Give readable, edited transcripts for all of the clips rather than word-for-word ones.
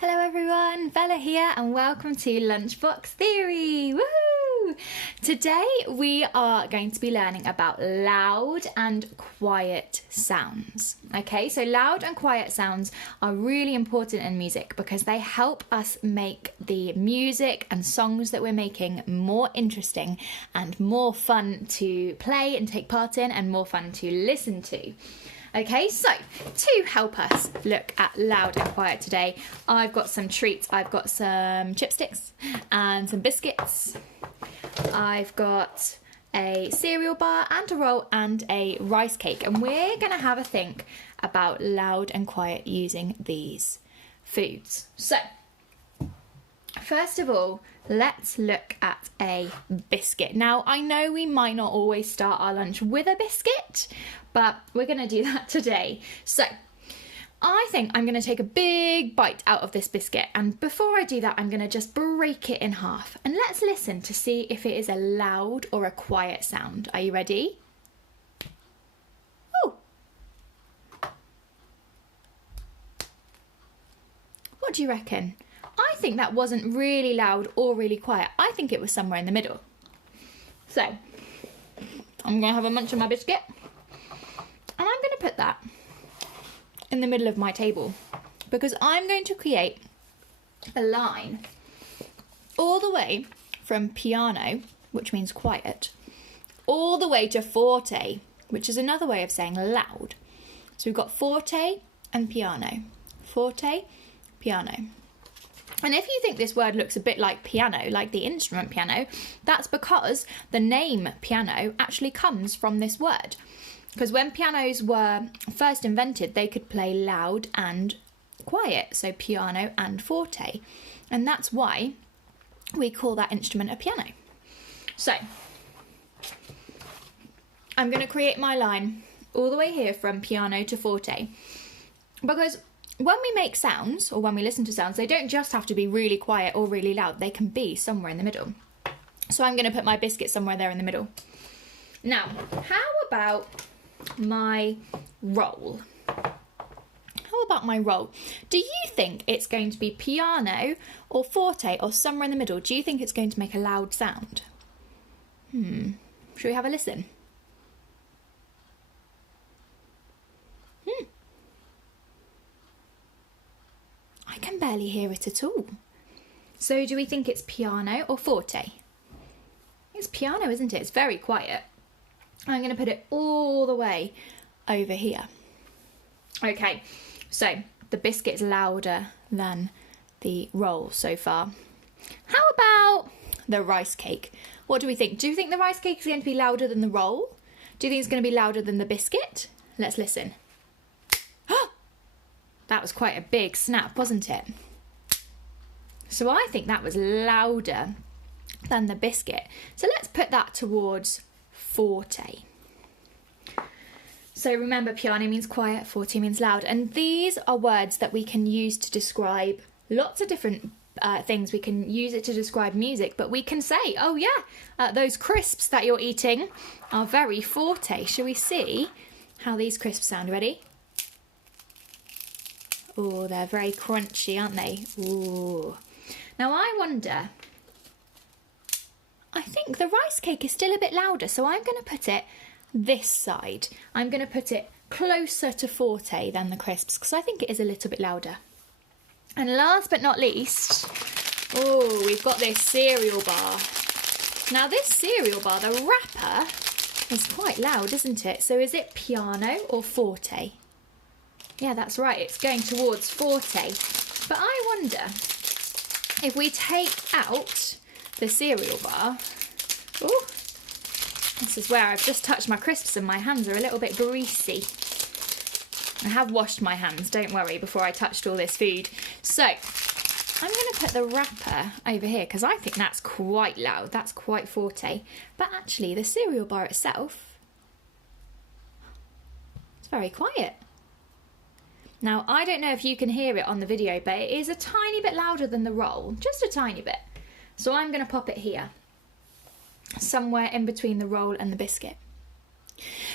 Hello everyone, Bella here and welcome to Lunchbox Theory. Woohoo! Today we are going to be learning about loud and quiet sounds. Okay, so loud and quiet sounds are really important in music because they help us make the music and songs that we're making more interesting and more fun to play and take part in and more fun to listen to. Okay, so to help us look at loud and quiet today, I've got some treats. I've got some chipsticks and some biscuits. I've got a cereal bar and a roll and a rice cake. And we're going to have a think about loud and quiet using these foods. So, first of all, let's look at a biscuit. Now, I know we might not always start our lunch with a biscuit, but we're going to do that today. So, I think I'm going to take a big bite out of this biscuit, and before I do that, I'm going to just break it in half. And let's listen to see if it is a loud or a quiet sound. Are you ready? Oh! What do you reckon? I think that wasn't really loud or really quiet. I think it was somewhere in the middle. So, I'm going to have a munch on my biscuit. And I'm going to put that in the middle of my table because I'm going to create a line all the way from piano, which means quiet, all the way to forte, which is another way of saying loud. So we've got forte and piano. Forte, piano. And if you think this word looks a bit like piano, like the instrument piano, that's because the name piano actually comes from this word. Because when pianos were first invented, they could play loud and quiet, so piano and forte. And that's why we call that instrument a piano. So, I'm going to create my line all the way here from piano to forte. Because when we make sounds, or when we listen to sounds, they don't just have to be really quiet or really loud. They can be somewhere in the middle. So I'm going to put my biscuit somewhere there in the middle. Now, how about my roll? How about my roll? Do you think it's going to be piano or forte or somewhere in the middle? Do you think it's going to make a loud sound? Should we have a listen? I can barely hear it at all. So do we think it's piano or forte? It's piano, isn't it? It's very quiet. I'm going to put it all the way over here. Okay, so the biscuit's louder than the roll so far. How about the rice cake? What do we think? Do you think the rice cake is going to be louder than the roll? Do you think it's going to be louder than the biscuit? Let's listen. That was quite a big snap, wasn't it? So I think that was louder than the biscuit. So let's put that towards forte. So remember, piano means quiet, forte means loud. And these are words that we can use to describe lots of different things. We can use it to describe music, but we can say, oh yeah, those crisps that you're eating are very forte. Shall we see how these crisps sound? Ready? Oh, they're very crunchy, aren't they? Ooh. Now I wonder, I think the rice cake is still a bit louder, so I'm going to put it this side. I'm going to put it closer to forte than the crisps, because I think it is a little bit louder. And last but not least, oh, we've got this cereal bar. Now this cereal bar, the wrapper is quite loud, isn't it? So is it piano or forte? Yeah, that's right, it's going towards forte. But I wonder if we take out the cereal bar. Oh, this is where I've just touched my crisps and my hands are a little bit greasy. I have washed my hands, don't worry, before I touched all this food. So, I'm going to put the wrapper over here because I think that's quite loud, that's quite forte. But actually, the cereal bar itself, it's very quiet. Now, I don't know if you can hear it on the video, but it is a tiny bit louder than the roll, just a tiny bit. So I'm going to pop it here, somewhere in between the roll and the biscuit.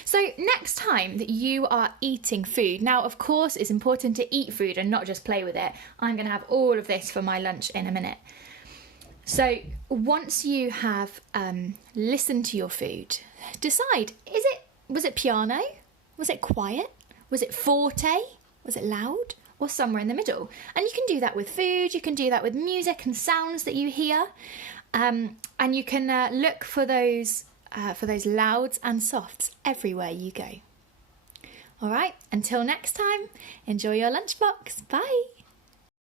So next time that you are eating food, now of course it's important to eat food and not just play with it. I'm going to have all of this for my lunch in a minute. So once you have listened to your food, decide, was it piano? Was it quiet? Was it forte? Was it loud? Or somewhere in the middle? And you can do that with food, you can do that with music and sounds that you hear. And you can look for those louds and softs everywhere you go. All right, until next time, enjoy your lunchbox. Bye.